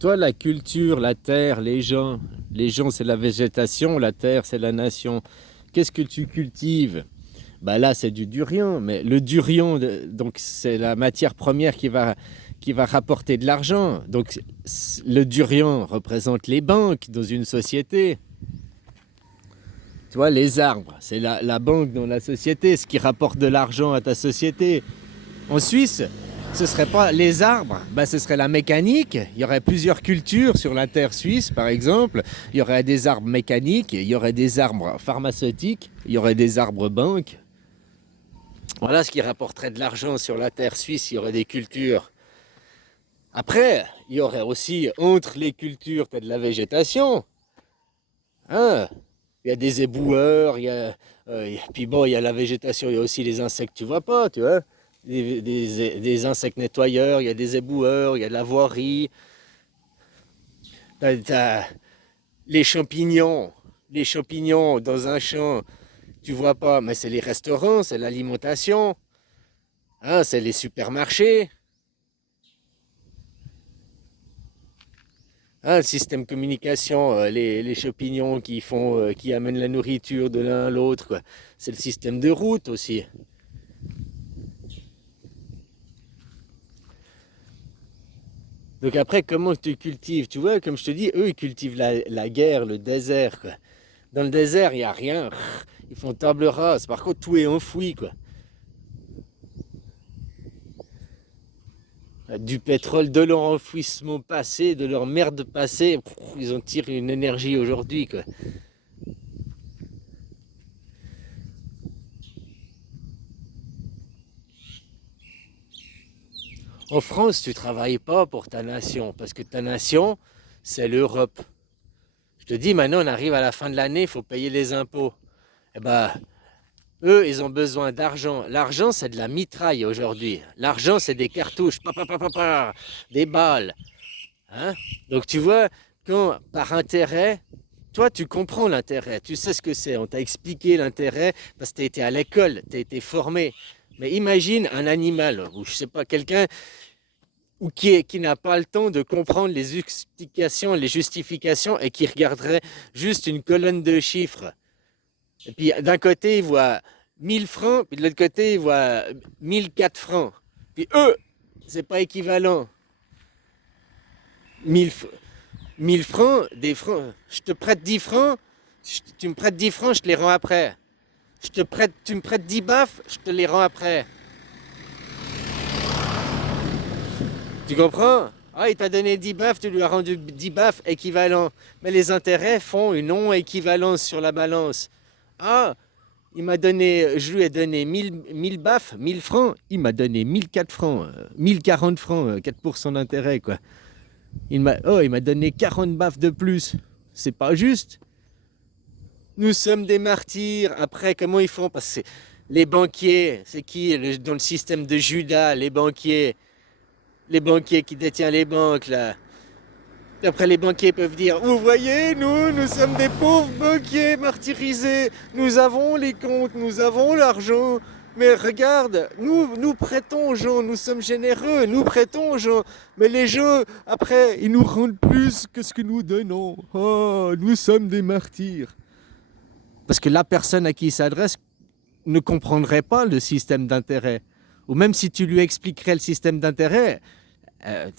Toi, la culture, la terre, les gens c'est la végétation, la terre c'est la nation. Qu'est-ce que tu cultives? Bah là, c'est du durian, mais le durian, donc c'est la matière première qui va rapporter de l'argent. Donc le durian représente les banques dans une société. Tu vois, les arbres, c'est la banque dans la société, ce qui rapporte de l'argent à ta société. En Suisse, ce serait pas les arbres, bah ce serait la mécanique. Il y aurait plusieurs cultures sur la terre suisse, par exemple. Il y aurait des arbres mécaniques, il y aurait des arbres pharmaceutiques, il y aurait des arbres banques. Voilà ce qui rapporterait de l'argent sur la terre suisse, il y aurait des cultures. Après, il y aurait aussi, entre les cultures, t'as de la végétation. Hein, il y a des éboueurs, puis bon, il y a la végétation, il y a aussi les insectes, tu vois pas, tu vois. Des insectes nettoyeurs, il y a des éboueurs, il y a de la voirie. T'as les champignons dans un champ, tu vois pas, mais c'est les restaurants, c'est l'alimentation, hein, c'est les supermarchés, hein, le système de communication, les champignons qui amènent la nourriture de l'un à l'autre, quoi. C'est le système de route aussi. Donc après, comment tu cultives? Tu vois, comme je te dis, eux, ils cultivent la guerre, le désert, quoi. Dans le désert, il n'y a rien. Ils font table rase. Par contre, tout est enfoui, quoi. Du pétrole, de leur enfouissement passé, de leur merde passée, ils en tirent une énergie aujourd'hui, quoi. En France, tu travailles pas pour ta nation, parce que ta nation, c'est l'Europe. Je te dis, maintenant, on arrive à la fin de l'année, il faut payer les impôts. Eh ben, eux, ils ont besoin d'argent. L'argent, c'est de la mitraille aujourd'hui. L'argent, c'est des cartouches, des balles. Hein. Donc tu vois, quand par intérêt, toi tu comprends l'intérêt, tu sais ce que c'est, on t'a expliqué l'intérêt parce que tu as été à l'école, tu as été formé. Mais imagine un animal, ou je sais pas, quelqu'un ou qui n'a pas le temps de comprendre les explications, les justifications et qui regarderait juste une colonne de chiffres. Et puis d'un côté, il voit 1 000 francs, puis de l'autre côté, il voit 1 004 francs. Puis eux, c'est pas équivalent. 1000, 1 000 francs, des francs, je te prête 10 francs, tu me prêtes 10 francs, je te les rends après. Tu me prêtes 10 baffes, je te les rends après. Tu comprends? Ah, il t'a donné 10 baffes, tu lui as rendu 10 baffes équivalents. Mais les intérêts font une non-équivalence sur la balance. Ah, je lui ai donné 1000 baffes, 1000 francs, il m'a donné 1004 francs, 1040 francs, 4% d'intérêt, quoi. Il m'a donné 40 baffes de plus. C'est pas juste. Nous sommes des martyrs. Après, comment ils font? Parce que les banquiers, c'est qui dans le système de Judas, les banquiers qui détiennent les banques, là. Après, les banquiers peuvent dire, vous voyez, nous sommes des pauvres banquiers martyrisés. Nous avons les comptes, nous avons l'argent. Mais regarde, nous prêtons aux gens, nous sommes généreux, nous prêtons aux gens. Mais les gens, après, ils nous rendent plus que ce que nous donnons. Oh, nous sommes des martyrs. Parce que la personne à qui il s'adresse ne comprendrait pas le système d'intérêt. Ou même si tu lui expliquerais le système d'intérêt, euh,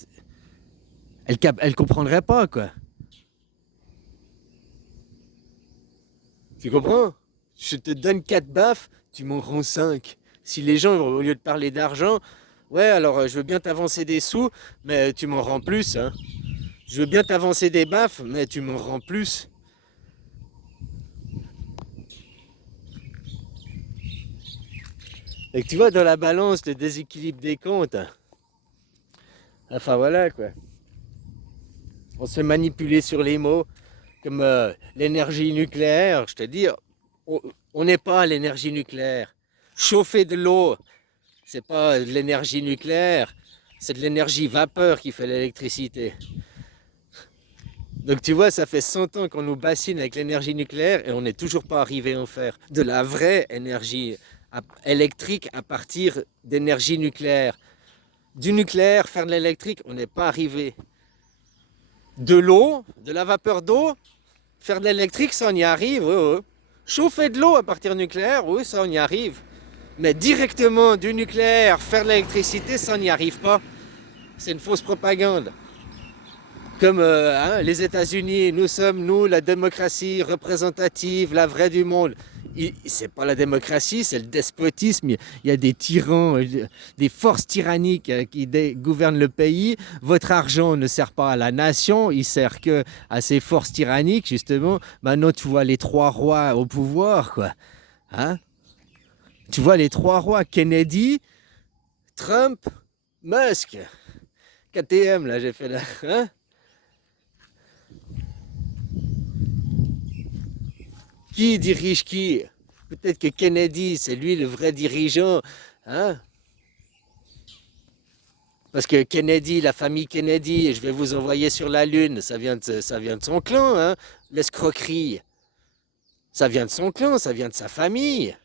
elle comprendrait pas, quoi. Tu comprends? Je te donne 4 baffes, tu m'en rends 5. Si les gens, au lieu de parler d'argent, ouais, alors je veux bien t'avancer des sous, mais tu m'en rends plus, hein. Je veux bien t'avancer des baffes, mais tu m'en rends plus. Et que tu vois, dans la balance, le déséquilibre des comptes, enfin voilà, quoi. On se fait manipuler sur les mots, comme l'énergie nucléaire. Je te dis, on n'est pas à l'énergie nucléaire. Chauffer de l'eau, c'est pas de l'énergie nucléaire, c'est de l'énergie vapeur qui fait l'électricité. Donc tu vois, ça fait 100 ans qu'on nous bassine avec l'énergie nucléaire et on n'est toujours pas arrivé à en faire de la vraie énergie électrique à partir d'énergie nucléaire. Du nucléaire, faire de l'électrique, on n'est pas arrivé. De l'eau, de la vapeur d'eau, faire de l'électrique, ça on y arrive. Ouais, ouais. Chauffer de l'eau à partir nucléaire, oui, ça on y arrive. Mais directement du nucléaire, faire de l'électricité, ça on n'y arrive pas. C'est une fausse propagande. Comme les États-Unis, nous sommes, nous, la démocratie représentative, la vraie du monde. C'est pas la démocratie, c'est le despotisme. Il y a des tyrans, des forces tyranniques qui gouvernent le pays. Votre argent ne sert pas à la nation, il sert que à ces forces tyranniques, justement. Maintenant, tu vois les trois rois au pouvoir, quoi. Hein? Tu vois les trois rois, Kennedy, Trump, Musk. KTM, là, j'ai fait là. Hein? Qui dirige qui? Peut-être que Kennedy, c'est lui le vrai dirigeant. Hein? Parce que Kennedy, la famille Kennedy, je vais vous envoyer sur la Lune, ça vient de son clan, hein? L'escroquerie. Ça vient de son clan, ça vient de sa famille.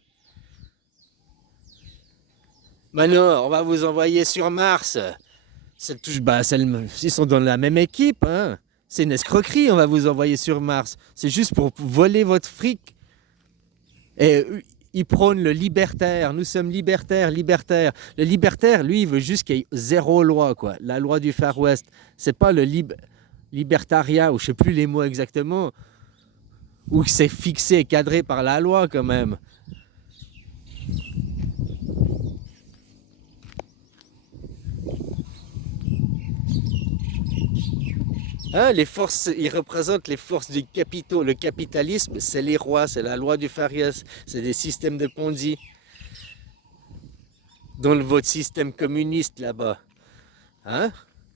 Maintenant, on va vous envoyer sur Mars. Ils sont dans la même équipe, hein? C'est une escroquerie, on va vous envoyer sur Mars. C'est juste pour voler votre fric. Et ils prônent le libertaire. Nous sommes libertaires, libertaires. Le libertaire, lui, il veut juste qu'il y ait zéro loi, quoi. La loi du Far West. C'est pas le libertariat, ou je sais plus les mots exactement, où c'est fixé et cadré par la loi, quand même. Hein, les forces, ils représentent les forces du capitaux. Le capitalisme, c'est les rois, c'est la loi du Farias, c'est des systèmes de Ponzi. Dans votre système communiste là-bas, hein?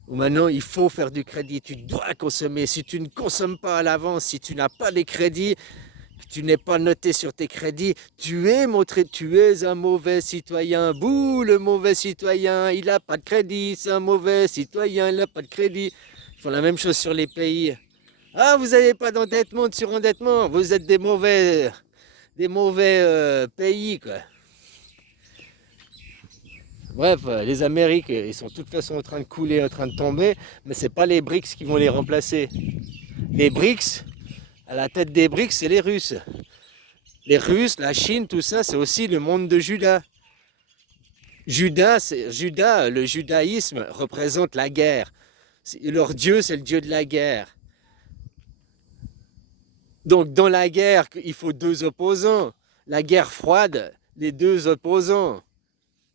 Où maintenant il faut faire du crédit, tu dois consommer. Si tu ne consommes pas à l'avance, si tu n'as pas les crédits, que tu n'es pas noté sur tes crédits, tu es un mauvais citoyen. Bouh, le mauvais citoyen, il n'a pas de crédit, c'est un mauvais citoyen, il n'a pas de crédit. Ils font la même chose sur les pays. Ah, vous n'avez pas d'endettement, de surendettement, vous êtes des mauvais pays, quoi. Bref, les Amériques, ils sont de toute façon en train de couler, en train de tomber, mais c'est pas les BRICS qui vont les remplacer. Les BRICS, à la tête des BRICS, c'est les Russes. Les Russes, la Chine, tout ça, c'est aussi le monde de Judas. Judas, le judaïsme représente la guerre. Leur Dieu, c'est le Dieu de la guerre. Donc dans la guerre, il faut deux opposants. La guerre froide, les deux opposants.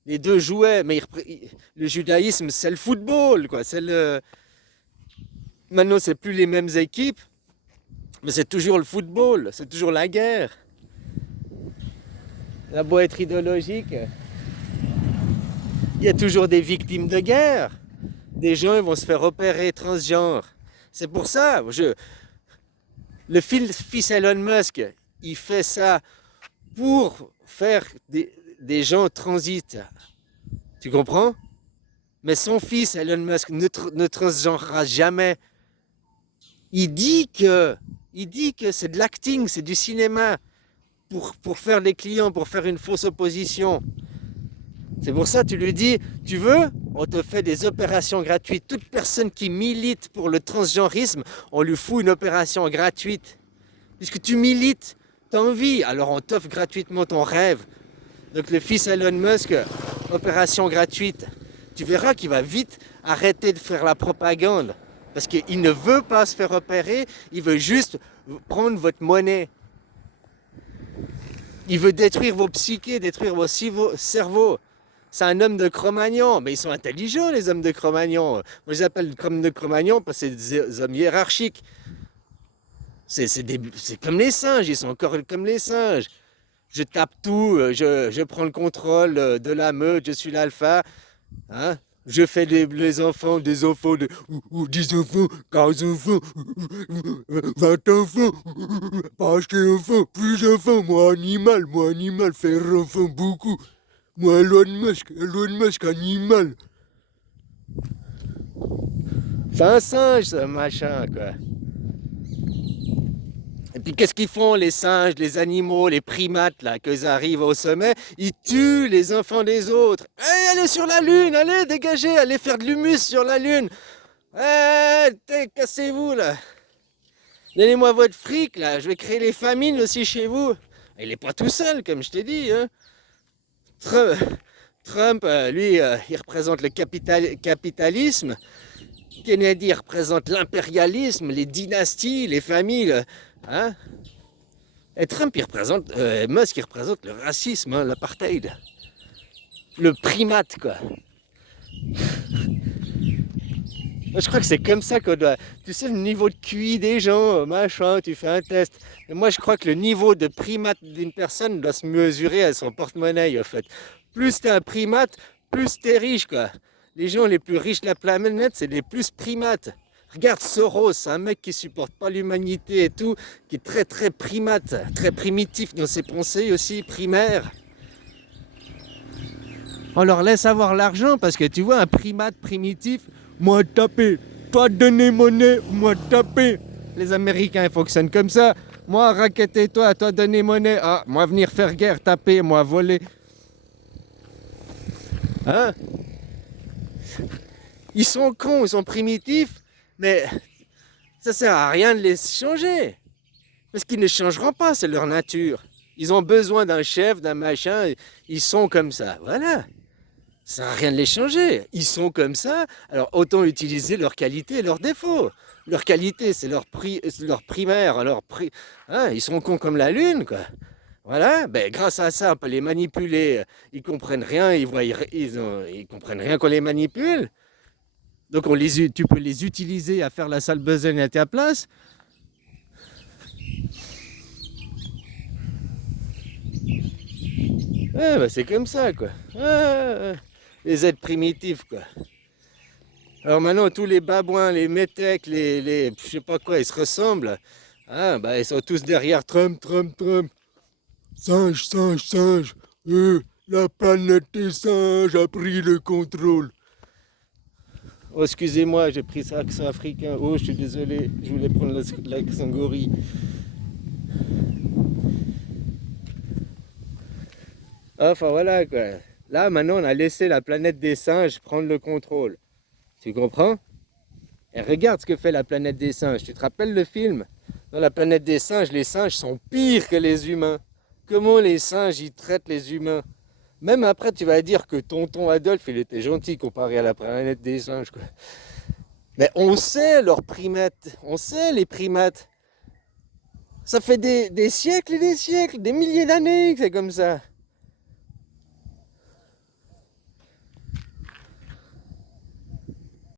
Les deux jouaient, mais le judaïsme, c'est le football, quoi. Maintenant, c'est plus les mêmes équipes, mais c'est toujours le football, c'est toujours la guerre. La beau être idéologique, il y a toujours des victimes de guerre. Des gens ils vont se faire opérer transgenres. C'est pour ça, le fils Elon Musk, il fait ça pour faire des gens transitent. Tu comprends? Mais son fils, Elon Musk, ne transgenrera jamais. Il dit que, il dit que c'est de l'acting, c'est du cinéma pour faire des clients, pour faire une fausse opposition. C'est pour ça que tu lui dis, tu veux, on te fait des opérations gratuites. Toute personne qui milite pour le transgenrisme, on lui fout une opération gratuite. Puisque tu milites, tu as envie, alors on t'offre gratuitement ton rêve. Donc le fils Elon Musk, opération gratuite. Tu verras qu'il va vite arrêter de faire la propagande. Parce qu'il ne veut pas se faire opérer, il veut juste prendre votre monnaie. Il veut détruire vos psychés, détruire vos cerveaux. C'est un homme de Cro-Magnon, mais ils sont intelligents les hommes de Cro-Magnon. Moi je les appelle hommes de Cro-Magnon parce que c'est des hommes hiérarchiques. C'est comme les singes, ils sont encore comme les singes. Je tape tout, je prends le contrôle de la meute, je suis l'alpha. Hein? Je fais les enfants, ou 10 enfants, 15 enfants, 20 enfants, pas acheter enfants, plus enfants, moi animal, faire enfant beaucoup. Moi Elon Musk, animal. C'est un singe, ce machin, quoi. Et puis qu'est-ce qu'ils font les singes, les animaux, les primates là, qu'ils arrivent au sommet, ils tuent les enfants des autres. Hey, allez sur la lune, allez dégagez, allez faire de l'humus sur la lune. Cassez-vous là. Donnez-moi votre fric là, je vais créer les famines aussi chez vous. Il est pas tout seul, comme je t'ai dit. Hein. Trump, Trump, lui, il représente le capitalisme. Kennedy représente l'impérialisme, les dynasties, les familles. Hein. Et Trump, Musk, il représente le racisme, hein, l'apartheid. Le primate, quoi. Moi, je crois que c'est comme ça qu'on doit. Tu sais, le niveau de QI des gens, machin, tu fais un test. Et moi, je crois que le niveau de primate d'une personne doit se mesurer à son porte-monnaie, en fait. Plus t'es un primate, plus t'es riche, quoi. Les gens les plus riches de la planète, c'est les plus primates. Regarde Soros, c'est un mec qui supporte pas l'humanité et tout, qui est très très primate, très primitif dans ses pensées aussi, primaire. On leur laisse avoir l'argent parce que tu vois, un primate primitif, moi taper, toi donner monnaie, moi taper. Les Américains ils fonctionnent comme ça. Moi raqueter toi donner monnaie. Ah, moi venir faire guerre, taper, moi voler. Hein? Ils sont cons, ils sont primitifs, mais ça sert à rien de les changer. Parce qu'ils ne changeront pas, c'est leur nature. Ils ont besoin d'un chef, d'un machin, ils sont comme ça. Voilà. Ça sert à rien de les changer. Ils sont comme ça, alors autant utiliser leurs qualités et leurs défauts. Leur qualité, c'est leur primaire, hein, ils sont cons comme la lune, quoi. Voilà, ben, grâce à ça, on peut les manipuler. Ils comprennent rien, ils comprennent rien qu'on les manipule. Donc tu peux les utiliser à faire la sale besogne à ta place. Ouais, ben, c'est comme ça, quoi. Les êtres primitifs, quoi. Alors maintenant, tous les babouins, les métèques, je sais pas quoi, ils se ressemblent. Ah, bah, ils sont tous derrière Trump, Trump, Trump. Singe, singe, singe. La planète des singes a pris le contrôle. Oh, excusez-moi, j'ai pris ça accent africain. Oh, je suis désolé, je voulais prendre l'accent gorille. Enfin voilà quoi. Là, maintenant, on a laissé la planète des singes prendre le contrôle. Tu comprends? Et regarde ce que fait la planète des singes. Tu te rappelles le film? Dans la planète des singes, les singes sont pires que les humains. Comment les singes, ils traitent les humains? Même après, tu vas dire que tonton Adolphe, il était gentil comparé à la planète des singes, quoi. Mais on sait leurs primates. On sait les primates. Ça fait des siècles et des siècles, des milliers d'années que c'est comme ça.